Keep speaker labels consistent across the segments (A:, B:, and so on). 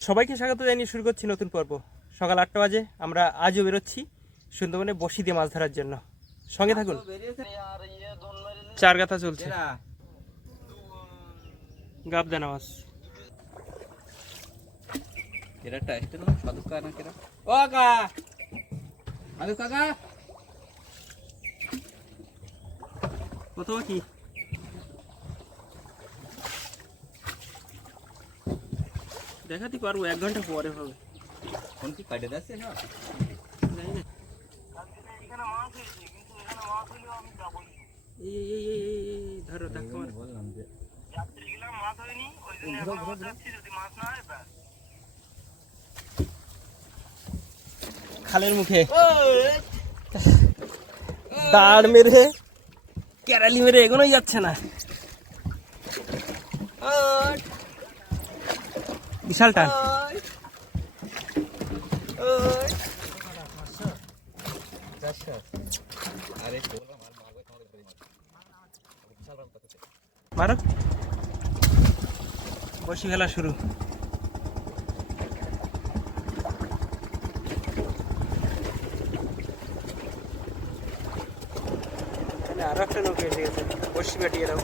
A: সবাইকে স্বাগত জানিয়ে শুরু করছি নতুন পর্ব। সকাল আটটা বাজে আমরা আজও বেরোচ্ছি সুন্দরবনে বসি দিয়ে মাছ ধরার জন্য। সঙ্গে থাকুন। চার গাথা চলছে। গাব দেনা মাছ।
B: এরা টেস্ট না সাধু কা না কেরা ও কাকা! সাধু কাকা!
A: প্রথমে কি? দেখাতে পারব এক ঘণ্টা পরে হবে।
B: কোন কি কাটে যাচ্ছে না?
A: খালের মুখে। দাঁড় মেরে। ক্যারালি মেরে এগোনোই যাচ্ছে না বিশাল টান
B: আরে বললাম আর মারবে তোমাদের ধরে মারবে বিশাল রাম তাতে
A: মারো। বসি খেলা শুরু। আরও একটা নৌকা এসে গেছে। বসি কাটিয়ে দাও।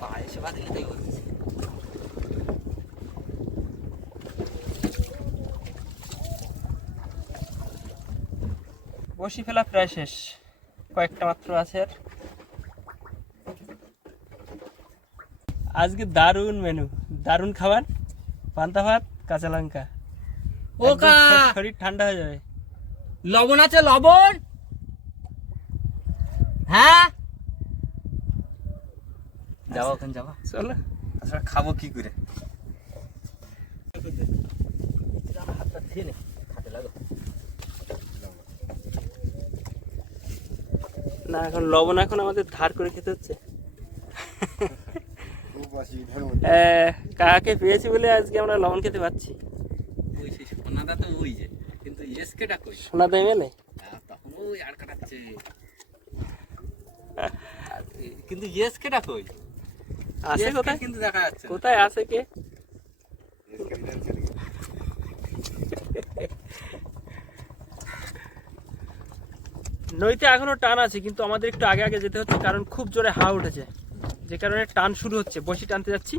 B: পায়ে সে বাদলে
A: বসি ফেলা প্রায় শেষ। কয়েকটা মাত্র আছে আর। আজকে দারুণ মেনু দারুণ খাবার পান্তা ভাত কাঁচা লঙ্কা।
B: ও
A: শরীর ঠান্ডা হয়ে যাবে।
B: লবণ আছে লবণ? হ্যাঁ? যাব ওখানে যাবা
A: চলো।
B: তাছাড়া খাব কি করে? হাতটা ধুয়ে নে খাতে লাগো
A: না এখন লবণ এখন আমাদের ধার করে খেতে হচ্ছে। কাকে পেয়েছি বলে আজকে আমরা লবণ খেতে পাচ্ছি?
B: ওই সেই সোনাদা তো ওই যে কিন্তু এসকেটা কই?
A: সোনা দেয় মেলে
B: আর তখন ওই আর কাটাচ্ছে। কিন্তু এসকেটা কই?
A: আছে কোথায়?
B: কিন্তু দেখা যাচ্ছে
A: কোথায় আছে কে? নইতে এখনও টান আছে, কিন্তু আমাদের একটু আগে আগে যেতে হচ্ছে, কারণ খুব জোরে হাওয়া উঠেছে। যে কারণে টান শুরু হচ্ছে। বসি টানতে যাচ্ছি।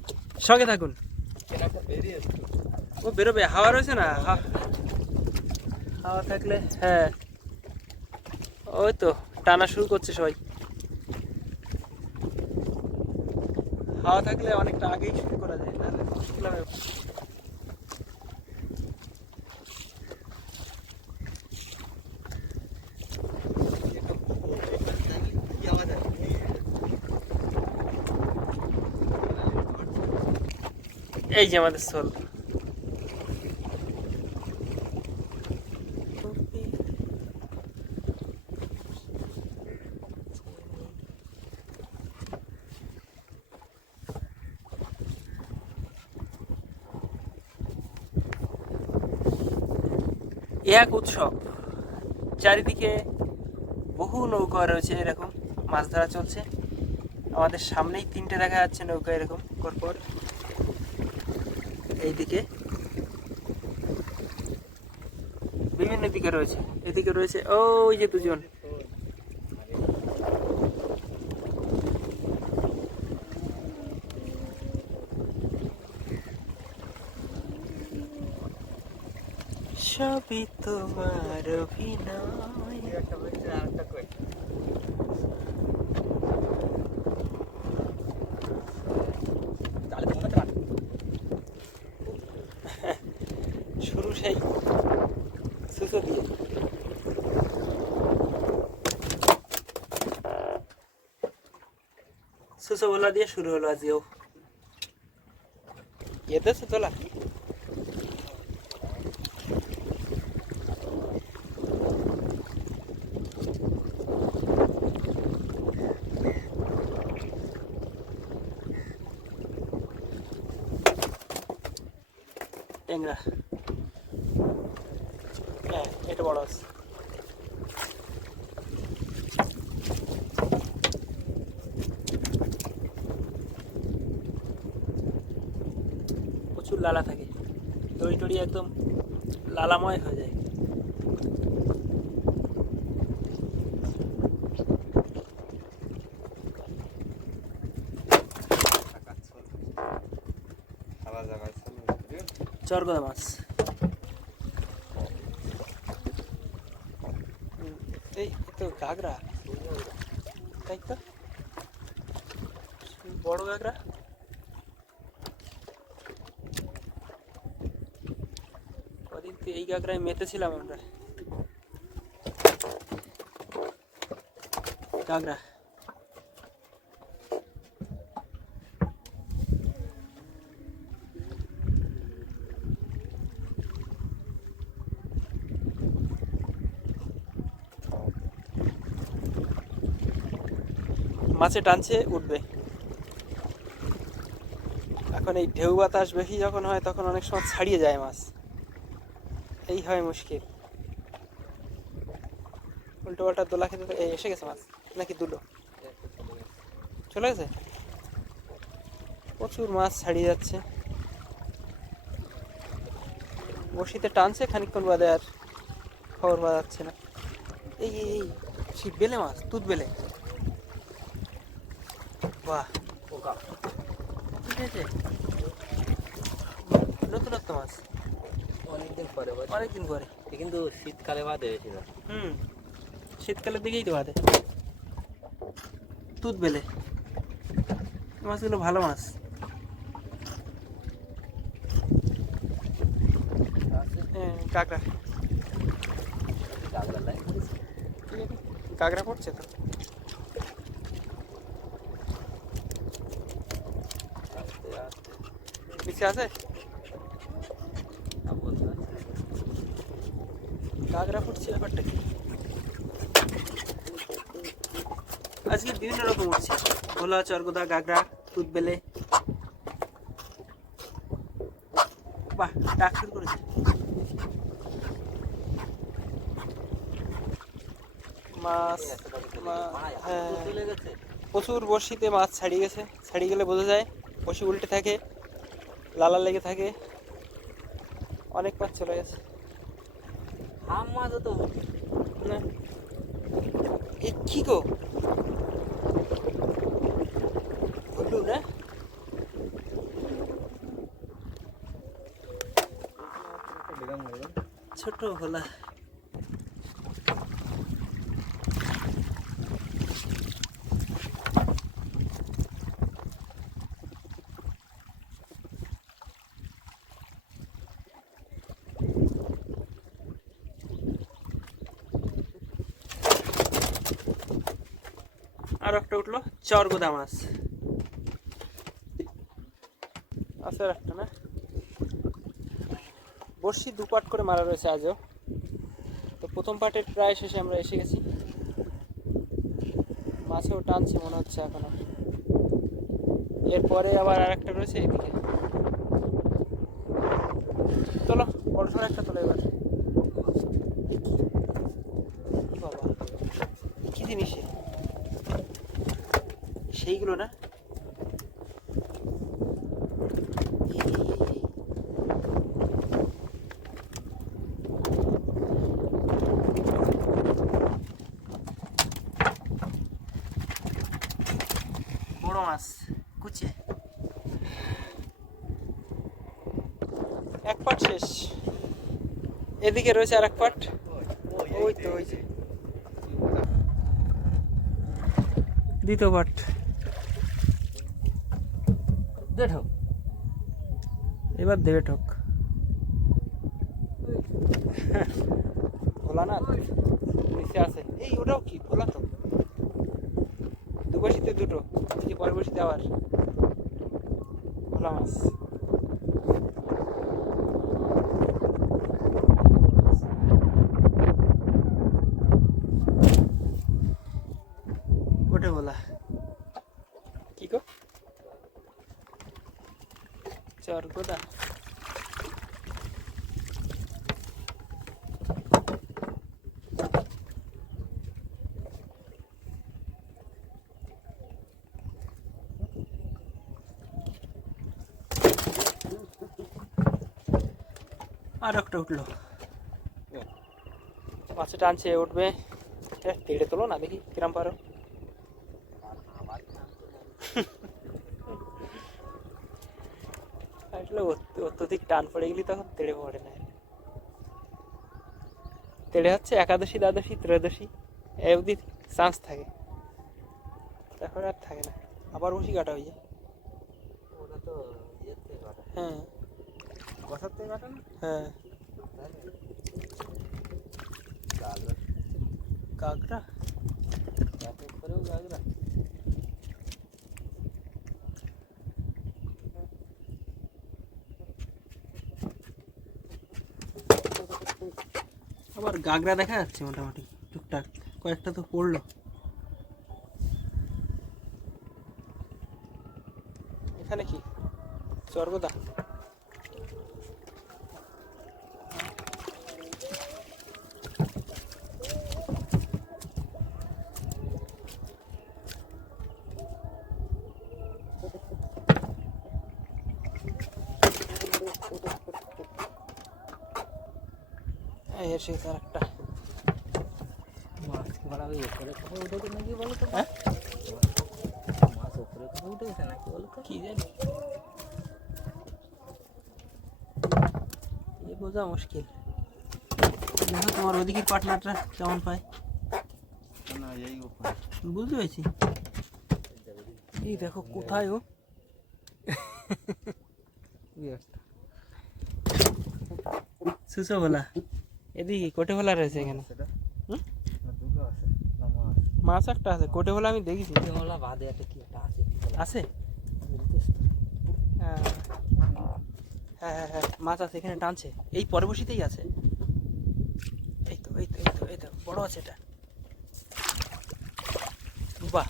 A: সঙ্গে থাকুন। ও, বেরোবে। হাওয়া রয়েছে না? হাওয়া থাকলে হ্যাঁ। ওই তো, টানা শুরু করছে সবাই। হাওয়া থাকলে অনেকটা আগেই শুরু করা যায়, নাহলে এই যে আমাদের সোল। এক উৎসব, চারিদিকে বহু নৌকা রয়েছে এরকম, মাছ ধরা চলছে। আমাদের সামনেই তিনটে দেখা যাচ্ছে নৌকা এরকম পরপর এইদিকে। বিভিন্ন দিকে রয়েছে। এদিকে রয়েছে ওই যে দুজন। সবই তোমার অভিনয়
B: একটা বলছে আর একটা কই তাহলে তোমার কাছে
A: শুরু সেই সুসো দিয়ে বলা দিয়ে শুরু হলো আজকেও এতে তোলা ট্যাংরা। হ্যাঁ এটা বড় আছে প্রচুর লালা থাকে। দড়ি টড়ি একদম লালাময় হয়ে যায়। চরগদা মাছ। এই তো ঘাগরা? তাই তো? বড় ঘাগরা? এই ঘাগরায় মেতেছিলাম আমরা। ঘাগরা মাছে টানছে, উঠবে। এখন এই ঢেউ বাতাস বেশি যখন হয়, তখন অনেক সময় ছাড়িয়ে যায় মাছ। এই হয় মুশকিল। উল্টো পাল্টা দোলা খেতে এসে গেছে মাছ, নাকি দুলো? চলে গেছে? প্রচুর মাছ ছাড়িয়ে যাচ্ছে। বসিতে টানছে, খানিকক্ষণ বাদে আর খবর পাওয়া যাচ্ছে না। এই এই সেই বেলে মাছ, তুত বেলে। বাহ ঠিক আছে নতুনত্ব মাছ।
B: অনেকদিন পরে
A: অনেকদিন পরে।
B: কিন্তু শীতকালে বাদে হয়েছিল
A: হুম শীতকালের দিকেই তো বাদে। তুত বেলে। এই মাছগুলো ভালো মাছ। হ্যাঁ কাঁকড়া। কাঁকড়া পড়ছে তো? নিচে আছে? কাঁকড়া ফুটছে ব্যাপারটা কি? আজকে বিভিন্ন রকম উঠছে ভোলা, চরগোদা, গাগরা তুতবেলে বাহ ডাক শুরু করেছে। মাছ হ্যাঁ। প্রচুর বড়শিতে মাছ ছাড়িয়ে গেছে। ছাড়িয়ে গেলে বোঝা যায় বসি উল্টে থাকে, লালা লেগে থাকে। অনেক মাছ চলে গেছে।
B: হাম তো
A: না। এ কি গো? হলু না। ছোট হলা। একটা উঠল, চরগোদা মাছ। আছে আর একটা, না? বর্ষি দুপাট করে মারা রয়েছে আজও। তো প্রথম পার্টের প্রায় শেষে আমরা এসে গেছি। মাছেও টানছে মনে হচ্ছে এখনও। এরপরে আবার আর একটা রয়েছে এদিকে। চলো, বড় একটা তোলো এবার এ কি? বাবা এ কি জিনিস এ? সেইগুলো না? মাছ, কুচে। এক পাট শেষ। এদিকে রয়েছে আর এক পাট। ওই তো, ওই যে। দ্বিতীয়
B: দেখো
A: এবার দেবে ঠক ভোলা না নিচে আছে। এই ওটাও কি? ভোলা তো। দু বসিতে দুটো এই পরে বসিতে আবার ভোলা মাছ। ওটা ভোলা। কি Jorgo dah. Ada kedua, masih tahan udah, eh, tidak tolong nanti kiram baru. আসলে অত্যধিক টান পড়ে গেলি তখন তেড়ে পড়ে না। তেড়ে হচ্ছে একাদশী দ্বাদশী ত্রয়োদশী এ অবধি চান্স থাকে। তারপর আর থাকে না। আবার বসি কাটা হয়ে যায়।
B: ওটা তো
A: হ্যাঁ।
B: বসার থেকে কাটা না?
A: হ্যাঁ।
B: গাগরা
A: কাকড়া?
B: করেও গাগরা
A: আবার গাগরা দেখা যাচ্ছে মোটামুটি টুকটাক। কয়েকটা তো পড়ল। এখানে কি? স্বর্গদা। এসে তার একটা
B: মাছ কি ওই উপরে কোথাও উঠেছে নাকি বলো তো?
A: হ্যাঁ?
B: মাছ উপরে কোথাও উঠে গেছে নাকি বলো তো?
A: কি জানি? এ বোঝা মুশকিল। দেখো তোমার ওদিকের পার্টনারটা কেমন পায়? বুঝতে পেরেছি। এই দেখো কোথায় ও? সুসো ভোলা এদিকে কোটে রয়েছে এখানে?
B: সেটা
A: হুম?
B: না আছে মাছ।
A: মাছ একটা আছে কোটে আমি দেখেছি।
B: ওলা বাদে একটা কি একটা আছে
A: আছে? হ্যাঁ। হ্যাঁ হ্যাঁ হ্যাঁ মাছ আছে এখানে টানছে। এই পরবশীতেই আছে। এই তো এই তো এই তো এই তো বড় আছে এটা। বাহ।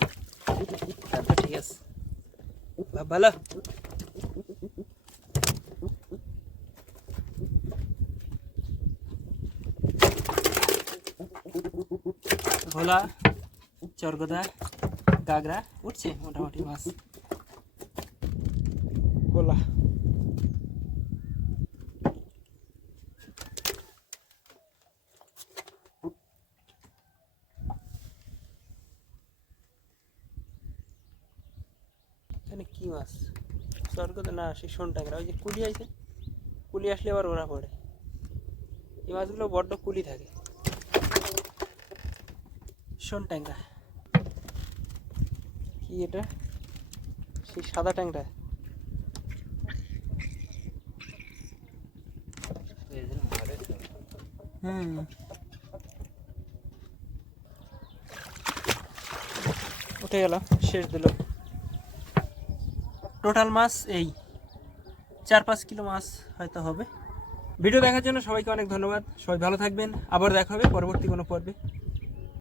A: তারপর ঠিক আছে। বাহ, ভালো। ভোলা চরগদা গাগরা উঠছে মোটামুটি মাছ। ভোলা এখানে কি মাছ? স্বর্গদা না সেই ট্যাংরা ওই যে কুলি আছে কুলি আসলে আবার ওরা পড়ে। এই মাছগুলো বড্ড কুলি থাকে। ট্যাংরা। কি এটা? সেই সাদা ট্যাংরা। হুম। উঠে গেল, শেষ দিল। টোটাল মাছ এই। চার পাঁচ কিলো মাছ হয়তো হবে। ভিডিও দেখার জন্য সবাইকে অনেক ধন্যবাদ। সবাই ভালো থাকবেন। আবার দেখা হবে পরবর্তী কোনো পর্বে।